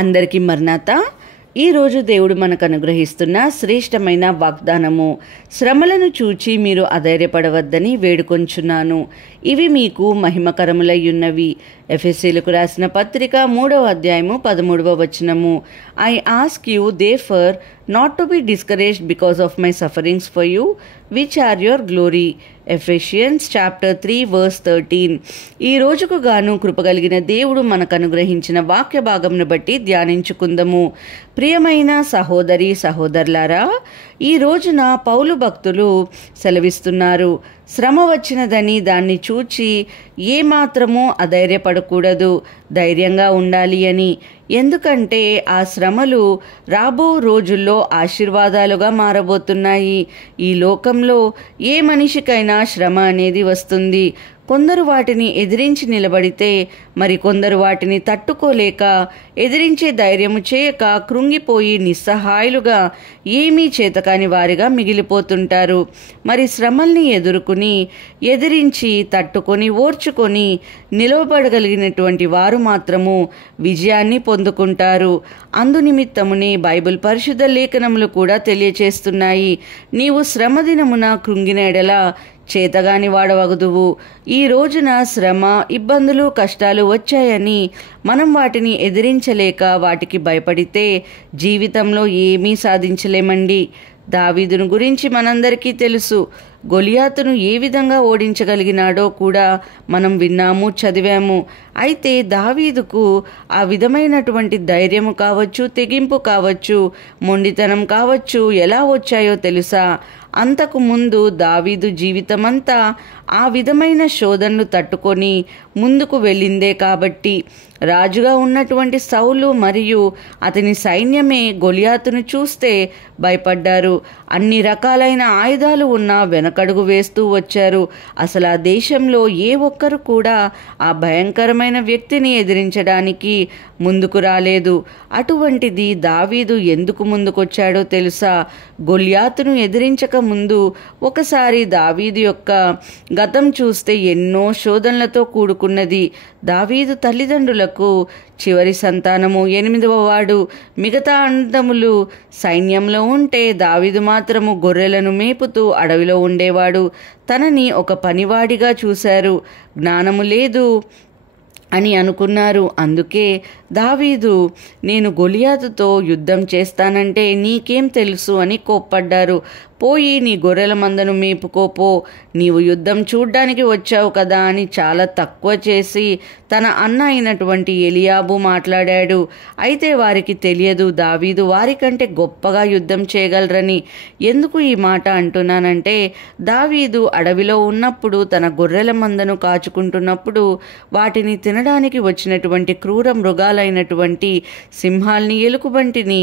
అందరికీ మర్నాత. ఈరోజు దేవుడు మనకు అనుగ్రహిస్తున్న శ్రేష్టమైన వాగ్దానము, శ్రమలను చూచి మీరు అధైర్యపడవద్దని వేడుకొంచున్నాను, ఇవి మీకు మహిమకరములయ్యున్నవి. ఎఫెసీలకు రాసిన పత్రిక 3వ అధ్యాయము 13వ వచనము. I ask you therefore not to be discouraged because of my sufferings for you, which are your glory. Ephesians chapter 3 verse 13. ఈ రోజుకు గాను కృపగలిగిన దేవుడు మనకు అనుగ్రహించిన వాక్య భాగమును బట్టి ధ్యానించుకుందాము. ప్రియమైన సహోదరి సహోదరులారా, ఈ రోజున పౌలు భక్తులు సెలవిస్తున్నారు, శ్రమ వచ్చినదని దాన్ని చూచి ఏమాత్రమూ అధైర్యపడకూడదు, ధైర్యంగా ఉండాలి అని. ఎందుకంటే ఆ శ్రమలు రాబో రోజుల్లో ఆశీర్వాదాలుగా మారబోతున్నాయి. ఈ లోకంలో ఏ మనిషికైనా శ్రమ అనేది వస్తుంది. కొందరు వాటిని ఎదిరించి నిలబడితే మరికొందరు వాటిని తట్టుకోలేక ఎదిరించే ధైర్యము చేయక కృంగిపోయి నిస్సహాయులుగా ఏమీ చేతకాని వారిగా మిగిలిపోతుంటారు. మరి శ్రమల్ని ఎదిరించి తట్టుకొని ఓర్చుకొని నిలవబడగలిగినటువంటి వారు మాత్రము విజయాన్ని పొందుకుంటారు. అందునిమిత్తమునే బైబిల్ పరిశుద్ధ లేఖనములు కూడా తెలియచేస్తున్నాయి, నీవు శ్రమ దినమున కృంగిన ఎడల చేతగాని వాడవగుదువు. ఈ రోజున శ్రమ, ఇబ్బందులు, కష్టాలు వచ్చాయని మనం వాటిని ఎదిరించలేక వాటికి భయపడితే జీవితంలో ఏమీ సాధించలేమండి. దావీదును గురించి మనందరికీ తెలుసు. గొలియాతును ఏ విధంగా ఓడించగలిగినాడో కూడా మనం విన్నాము, చదివాము. అయితే దావీదుకు ఆ విధమైనటువంటి ధైర్యము కావచ్చు, తెగింపు కావచ్చు, మొండితనం కావచ్చు ఎలా వచ్చాయో తెలుసా? అంతకు ముందు దావీదు జీవితమంతా ఆ విధమైన శోధనలు తట్టుకొని ముందుకు వెళ్ళిందే కాబట్టి. రాజుగా ఉన్నటువంటి సౌలు మరియు అతని సైన్యమే గొలియాతును చూస్తే భయపడ్డారు. అన్ని రకాలైన ఆయుధాలు ఉన్న వెనకడుగు వేస్తూ వచ్చారు. అసలు ఆ దేశంలో ఏ ఒక్కరు కూడా ఆ భయంకరమైన వ్యక్తిని ఎదిరించడానికి ముందుకు రాలేదు. అటువంటిది దావీదు ఎందుకు ముందుకొచ్చాడో తెలుసా? గొలియాతును ఎదిరించక ముందు ఒకసారి దావీదు యొక్క గతం చూస్తే ఎన్నో శోధనలతో కూడుకున్నది. దావీదు తల్లిదండ్రులకు చివరి సంతానము, 8వ వాడు. మిగతా అన్నదమ్ములు సైన్యంలో ఉంటే దావీదు మాత్రము గొర్రెలను మేపుతూ అడవిలో ఉండేవాడు. తనని ఒక పనివాడిగా చూశారు. జ్ఞానము లేదు అని అనుకున్నారు. అందుకే దావీదు, నేను గొలియాతుతో యుద్ధం చేస్తానంటే నీకేం తెలుసు అని కోప్పడ్డారు. పోయి నీ గొర్రెల మందను మేపుకోపో, నీవు యుద్ధం చూడ్డానికి వచ్చావు కదా అని చాలా తక్కువ చేసి తన అన్న అయినటువంటి ఎలియాబు మాట్లాడాడు. అయితే వారికి తెలియదు దావీదు వారికంటే గొప్పగా యుద్ధం చేయగలరని. ఎందుకు ఈ మాట అంటున్నానంటే, దావీదు అడవిలో ఉన్నప్పుడు తన గొర్రెల మందను కాచుకుంటున్నప్పుడు వాటిని తినడానికి వచ్చినటువంటి క్రూర మృగాలైనటువంటి సింహాల్ని, ఎలుకబంటిని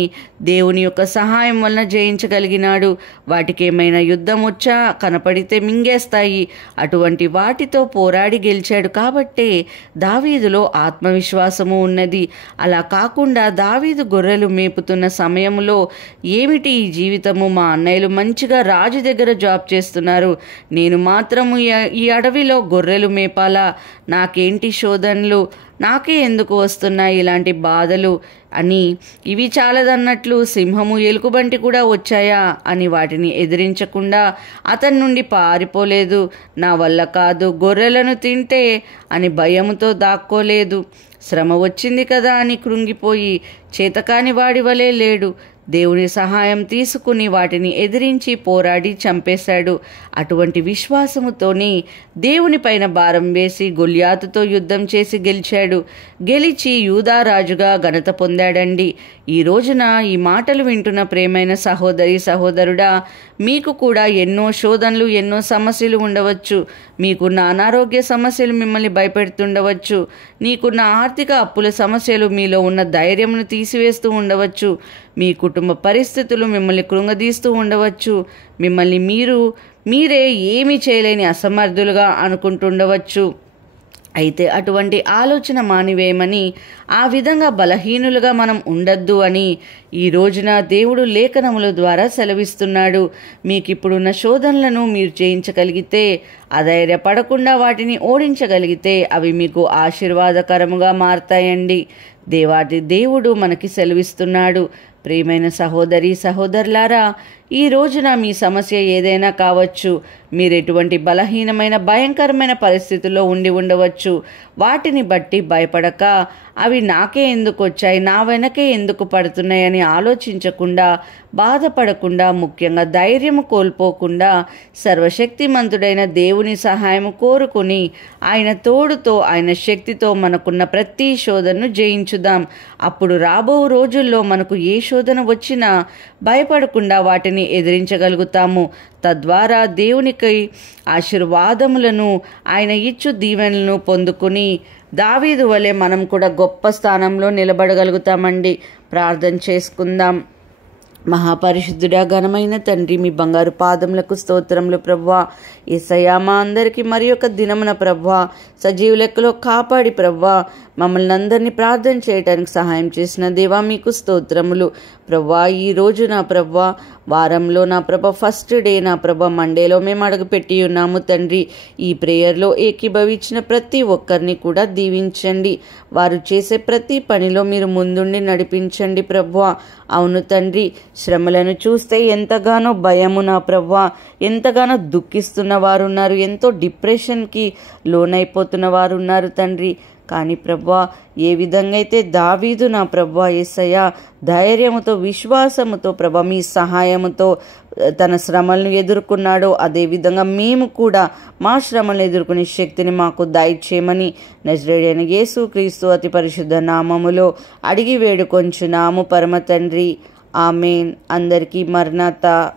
దేవుని యొక్క సహాయం వలన జయించగలిగినాడు. వాటికి ఏమైనా యుద్ధం వచ్చా కనపడితే మింగేస్తాయి. అటువంటి వాటితో పోరాడి గెలిచాడు. కాబట్టే దావీదులో ఆత్మవిశ్వాసము ఉన్నది. అలా కాకుండా దావీదు గొర్రెలు మేపుతున్న సమయంలో, ఏమిటి ఈ జీవితము, మా అన్నయ్యలు మంచిగా రాజు దగ్గర జాబ్ చేస్తున్నారు, నేను మాత్రము ఈ అడవిలో గొర్రెలు మేపాలా, నాకేంటి శోధనలు, నాకే ఎందుకు వస్తున్నాయి ఇలాంటి బాధలు అని, ఇవి చాలదన్నట్లు సింహము, ఎలుకబంటి కూడా వచ్చాయా అని వాటిని ఎదిరించకుండా అతని నుండి పారిపోలేదు. నా వల్ల కాదు, గొర్రెలను తింటే అని భయముతో దాక్కోలేదు. శ్రమ వచ్చింది కదా అని కృంగిపోయి చేతకాని వాడి వలె లేడు. దేవుని సహాయం తీసుకుని వాటిని ఎదిరించి పోరాడి చంపేశాడు. అటువంటి విశ్వాసముతోనే దేవుని పైన భారం వేసి గొలియాతుతో యుద్ధం చేసి గెలిచాడు. గెలిచి యూదా రాజుగా ఘనత పొందాడండి. ఈ రోజున ఈ మాటలు వింటున్న ప్రేమైన సహోదరి సహోదరుడా, మీకు కూడా ఎన్నో శోధనలు, ఎన్నో సమస్యలు ఉండవచ్చు. మీకున్న అనారోగ్య సమస్యలు మిమ్మల్ని భయపెడుతుండవచ్చు. నీకున్న ఆర్థిక అప్పుల సమస్యలు మీలో ఉన్న ధైర్యంను తీసివేస్తూ ఉండవచ్చు. మీ కుటుంబ పరిస్థితులు మిమ్మల్ని కృంగదీస్తూ ఉండవచ్చు. మిమ్మల్ని మీరే ఏమీ చేయలేని అసమర్థులుగా అనుకుంటుండవచ్చు. అయితే అటువంటి ఆలోచన మానివేయమని ఆ విధంగా బలహీనులుగా మనం ఉండద్దు అని ఈ రోజున దేవుడు లేఖనముల ద్వారా సెలవిస్తున్నాడు. మీకు ఇప్పుడున్న శోధనలను మీరు జయించగలిగితే, అధైర్యపడకుండా వాటిని ఓడించగలిగితే అవి మీకు ఆశీర్వాదకరముగా మారతాయండి. దేవాది దేవుడు మనకి సెలవిస్తున్నాడు. ప్రియమైన సహోదరి సహోదరులారా, ఈ రోజున మీ సమస్య ఏదైనా కావచ్చు. మీరు ఎటువంటి బలహీనమైన భయంకరమైన పరిస్థితుల్లో ఉండి ఉండవచ్చు. వాటిని బట్టి భయపడక అవి నాకే ఎందుకు వచ్చాయి, నా వెనకే ఎందుకు పడుతున్నాయని ఆలోచించకుండా, బాధపడకుండా, ముఖ్యంగా ధైర్యము కోల్పోకుండా సర్వశక్తిమంతుడైన దేవుని సహాయం కోరుకుని ఆయన తోడుతో, ఆయన శక్తితో మనకున్న ప్రతి శోధనను జయించుదాం. అప్పుడు రాబో రోజుల్లో మనకు ఏ శోధన వచ్చినా భయపడకుండా వాటిని ఎదిరించగలుగుతాము. తద్వారా దేవునికి ఆశీర్వాదములను, ఆయన ఇచ్చు దీవెనలను పొందుకుని దావీదు వలె మనం కూడా గొప్ప స్థానంలో నిలబడగలుగుతామండి. ప్రార్థన చేసుకుందాం. మహాపరిశుద్ధుడా, ఘనమైన తండ్రి, మీ బంగారు పాదములకు స్తోత్రములు ప్రభువా. యేసయ్యా, మా అందరికీ మరి ఒక దినమున ప్రభువా సజీవ లెక్కలో కాపాడి ప్రభువా మమ్మల్ని అందరినీ ప్రార్థన చేయడానికి సహాయం చేసిన దేవా మీకు స్తోత్రములు ప్రభువా. ఈ రోజు నా ప్రభువా వారంలో నా ప్రభ ఫస్ట్ డే నా ప్రభ మండేలో మేము అడుగుపెట్టి ఉన్నాము తండ్రి. ఈ ప్రేయర్లో ఏకీభవించిన ప్రతి ఒక్కరిని కూడా దీవించండి. వారు చేసే ప్రతి పనిలో మీరు ముందుండి నడిపించండి ప్రభువా. అవును తండ్రి, శ్రమలను చూస్తే ఎంతగానో భయము నా ప్రభువా, ఎంతగానో దుఃఖిస్తున్న వారు ఉన్నారు, ఎంతో డిప్రెషన్కి లోనైపోతున్న వారు ఉన్నారు తండ్రి. కానీ ప్రభువా, ఏ విధంగా అయితే దావీదు నా ప్రభువా యేసయ్య ధైర్యముతో, విశ్వాసముతో ప్రభా మీ సహాయముతో తన శ్రమలను ఎదుర్కొన్నాడో, అదేవిధంగా మేము కూడా మా శ్రమలను ఎదుర్కొనే శక్తిని మాకు దయచేయమని నజరేయుడైన యేసుక్రీస్తు అతి పరిశుద్ధ నామములో అడిగి వేడుకొంచున్నాము పరమ తండ్రి. ఆమేన్. అందరికీ మరణాత.